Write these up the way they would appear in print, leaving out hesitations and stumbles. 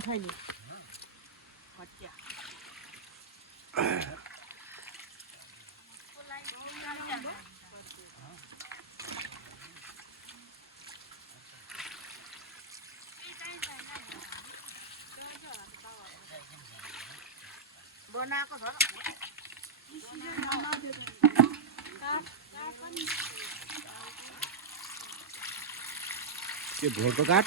छैन हट्या बनाएको छ के भोरको काठ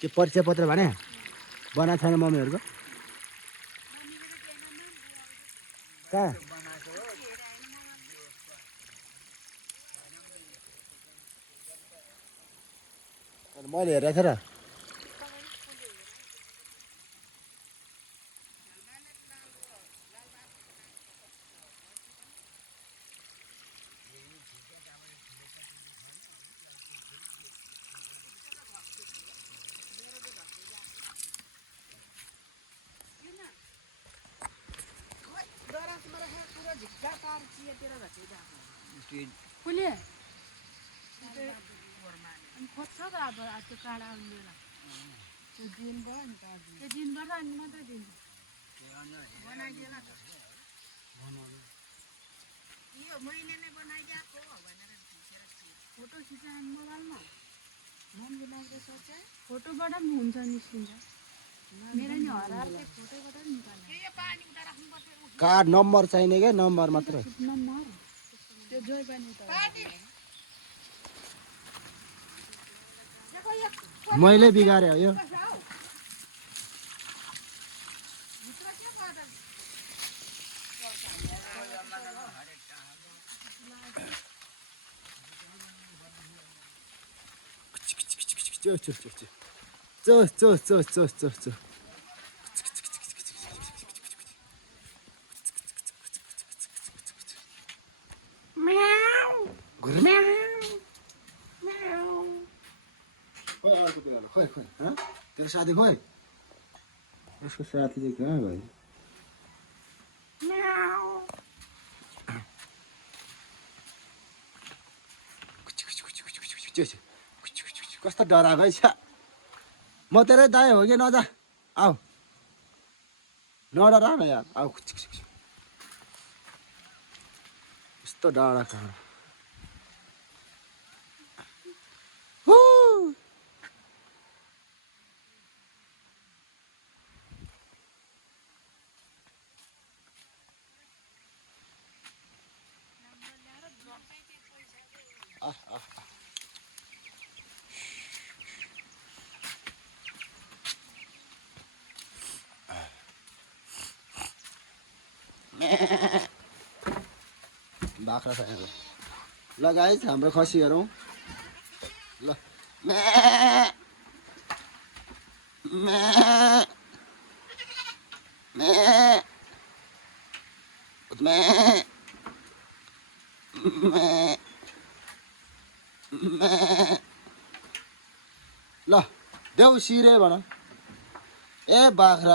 के परिचय पत्र भने बनाएको छैन मम्मीहरूको कहाँ मैले हेरेको थिएँ र फुले अनि खोज्छ त अब त्यो काँडा आउने त्यो दिनभर नि त्यो दिनभर अनि मात्रै दिन्छ बनाइदिएन त यो मैले नै बनाइदिएको भनेर फोटो खिचेर मोबाइलमा मम्मी लाग्दै सोचे फोटोबाट पनि हुन्छ निस्किन्छ मेरो नि हराएर त्यो फोटोबाट नि निकाल्छ यो पानी उता राख्नुपर्छ कार्ड नम्बर चाहिने क्या नम्बर मात्रै नम्बर त्यो जोइ पानी उता मैले बिगारे हो यो खोइ खोइ तेरो साथी खोइ उसको साथी चाहिँ कहाँ गयो कस्तो डराएको है छ्या म तेरै दाइ हो कि नजा आऊ नडरा न यार आऊ यस्तो डाँडा कहाँ बाख्रा छ यहाँ ल गाइस हाम्रो खसीहरू ल ल देउ सिरे भन ए बाख्रा